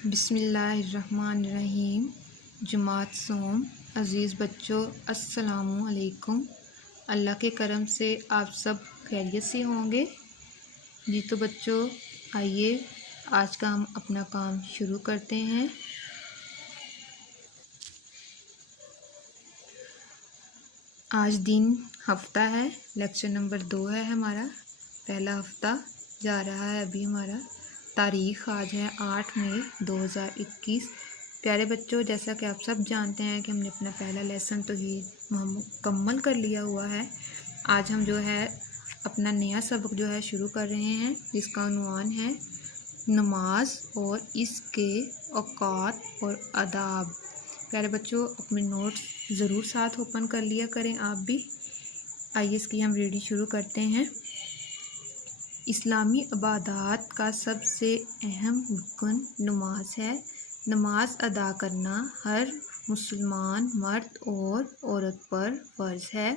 بسم اللہ الرحمن الرحیم۔ جماعت سوم عزیز بچوں، السلام علیکم۔ اللہ کے کرم سے آپ سب خیریت سے ہوں گے۔ جی تو بچوں، آئیے آج کا ہم اپنا کام شروع کرتے ہیں۔ آج دن ہفتہ ہے، لیکچر نمبر 2 ہے ہمارا۔ پہلا ہفتہ جا رہا ہے ابھی ہمارا۔ تاریخ آج ہے 8 مئی 2021۔ پیارے بچوں، جیسا کہ آپ سب جانتے ہیں کہ ہم نے اپنا پہلا لیسن تو ہی مکمل کر لیا ہوا ہے۔ آج ہم جو ہے اپنا نیا سبق جو ہے شروع کر رہے ہیں، جس کا عنوان ہے نماز اور اس کے اوقات اور آداب۔ پیارے بچوں، اپنے نوٹس ضرور ساتھ اوپن کر لیا کریں آپ بھی۔ آئیے اس کی ہم ریڈنگ شروع کرتے ہیں۔ اسلامی عبادات کا سب سے اہم رکن نماز ہے۔ نماز ادا کرنا ہر مسلمان مرد اور عورت پر فرض ہے۔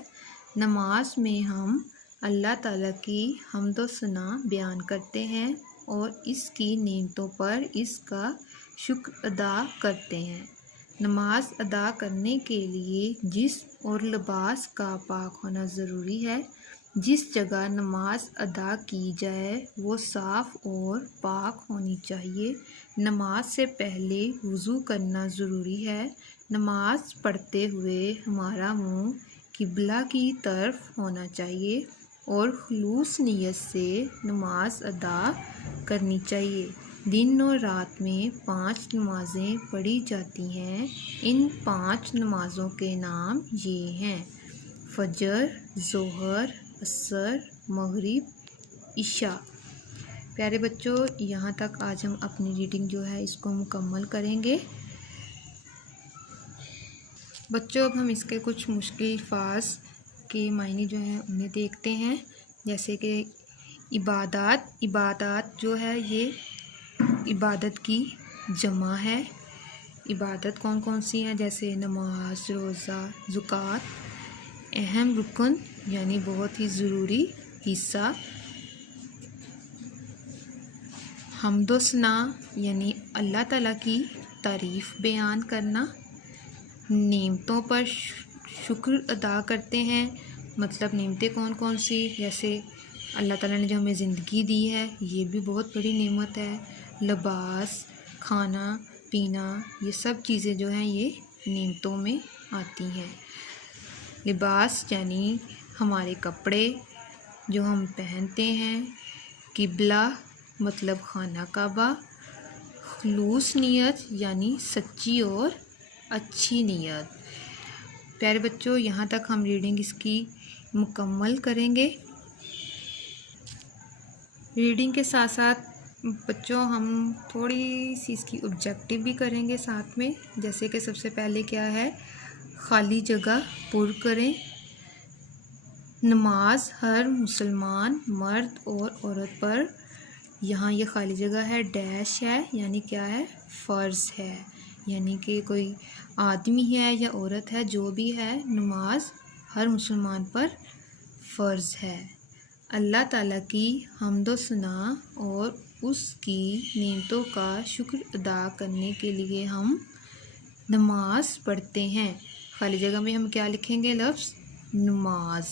نماز میں ہم اللہ تعالیٰ کی حمد و ثنا بیان کرتے ہیں اور اس کی نعمتوں پر اس کا شکر ادا کرتے ہیں۔ نماز ادا کرنے کے لیے جسم اور لباس کا پاک ہونا ضروری ہے۔ جس جگہ نماز ادا کی جائے وہ صاف اور پاک ہونی چاہیے۔ نماز سے پہلے وضو کرنا ضروری ہے۔ نماز پڑھتے ہوئے ہمارا منہ قبلہ کی طرف ہونا چاہیے اور خلوص نیت سے نماز ادا کرنی چاہیے۔ دن اور رات میں 5 نمازیں پڑھی جاتی ہیں۔ ان 5 نمازوں کے نام یہ ہیں: فجر، ظہر، عصر، مغرب، عشاء۔ پیارے بچوں، یہاں تک آج ہم اپنی ریڈنگ جو ہے اس کو مکمل کریں گے۔ بچوں، اب ہم اس کے کچھ مشکل الفاظ کے معنی جو ہیں انہیں دیکھتے ہیں۔ جیسے کہ عبادات جو ہے یہ عبادت کی جمع ہے۔ عبادت کون کون سی ہیں؟ جیسے نماز، روزہ، زکوٰۃ۔ اہم رکن یعنی بہت ہی ضروری حصہ۔ حمد و ثنا یعنی اللہ تعالیٰ کی تعریف بیان کرنا۔ نعمتوں پر شکر ادا کرتے ہیں، مطلب نعمتیں کون کون سی؟ جیسے اللہ تعالیٰ نے جو ہمیں زندگی دی ہے، یہ بھی بہت بڑی نعمت ہے۔ لباس، کھانا پینا، یہ سب چیزیں جو ہیں یہ نعمتوں میں آتی ہیں۔ لباس یعنی ہمارے کپڑے جو ہم پہنتے ہیں۔ قبلہ مطلب خانہ کعبہ۔ خلوص نیت یعنی سچی اور اچھی نیت۔ پیارے بچوں، یہاں تک ہم ریڈنگ اس کی مکمل کریں گے۔ ریڈنگ کے ساتھ ساتھ بچوں ہم تھوڑی سی اس کی آبجیکٹیو بھی کریں گے ساتھ میں۔ جیسے کہ سب سے پہلے کیا ہے؟ خالی جگہ پر کریں۔ نماز ہر مسلمان مرد اور عورت پر، یہاں یہ خالی جگہ ہے، ڈیش ہے، یعنی کیا ہے؟ فرض ہے۔ یعنی کہ کوئی آدمی ہے یا عورت ہے، جو بھی ہے، نماز ہر مسلمان پر فرض ہے۔ اللہ تعالیٰ کی حمد و ثنا اور اس کی نعمتوں کا شکر ادا کرنے کے لیے ہم نماز پڑھتے ہیں۔ خالی جگہ میں ہم کیا لکھیں گے؟ لفظ نماز۔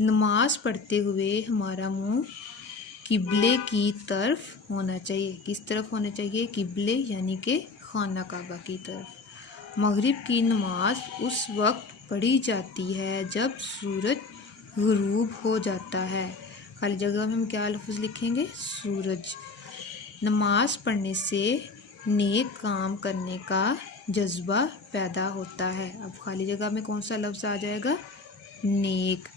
نماز پڑھتے ہوئے ہمارا منہ قبلے کی طرف ہونا چاہیے۔ کس طرف ہونا چاہیے؟ قبلے یعنی کہ خانہ کعبہ کی طرف۔ مغرب کی نماز اس وقت پڑھی جاتی ہے جب سورج غروب ہو جاتا ہے۔ خالی جگہ میں ہم کیا لفظ لکھیں گے؟ سورج۔ نماز پڑھنے سے نیک کام کرنے کا جذبہ پیدا ہوتا ہے۔ اب خالی جگہ میں کون سا لفظ آ جائے گا؟ نیک۔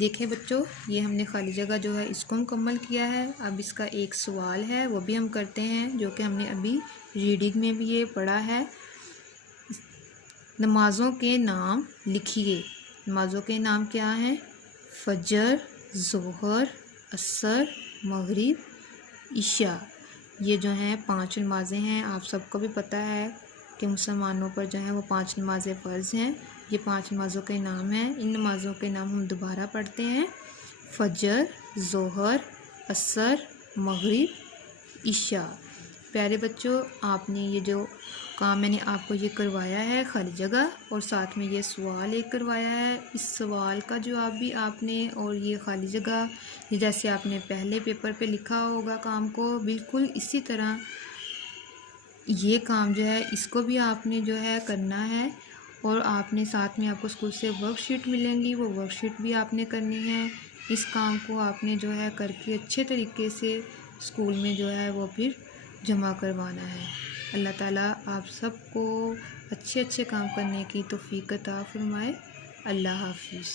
دیکھیں بچوں، یہ ہم نے خالی جگہ جو ہے اس کو مکمل کیا ہے۔ اب اس کا ایک سوال ہے، وہ بھی ہم کرتے ہیں، جو کہ ہم نے ابھی ریڈنگ میں بھی یہ پڑھا ہے۔ نمازوں کے نام لکھیے۔ نمازوں کے نام کیا ہیں؟ فجر، ظہر، عصر، مغرب، عشاء۔ یہ جو ہیں 5 نمازیں ہیں۔ آپ سب کو بھی پتہ ہے کہ مسلمانوں پر جو ہیں وہ 5 نمازیں فرض ہیں۔ یہ 5 نمازوں کے نام ہیں۔ ان نمازوں کے نام ہم دوبارہ پڑھتے ہیں: فجر، ظہر، عصر، مغرب، عشاء۔ پیارے بچوں، آپ نے یہ جو کام میں نے آپ کو یہ کروایا ہے خالی جگہ اور ساتھ میں یہ سوال ایک کروایا ہے، اس سوال کا جواب بھی آپ نے اور یہ خالی جگہ یہ جیسے آپ نے پہلے پیپر پہ لکھا ہوگا کام کو بالکل اسی طرح یہ کام جو ہے اس کو بھی آپ نے جو ہے کرنا ہے، اور آپ نے ساتھ میں آپ کو اسکول سے ورک شیٹ ملیں گی، وہ ورک شیٹ بھی آپ نے کرنی ہے۔ اس کام کو آپ نے جو ہے کر کے اچھے طریقے سے اسکول میں جو ہے وہ پھر جمع کروانا ہے۔ اللہ تعالیٰ آپ سب کو اچھے اچھے کام کرنے کی توفیق عطا فرمائے۔ اللہ حافظ۔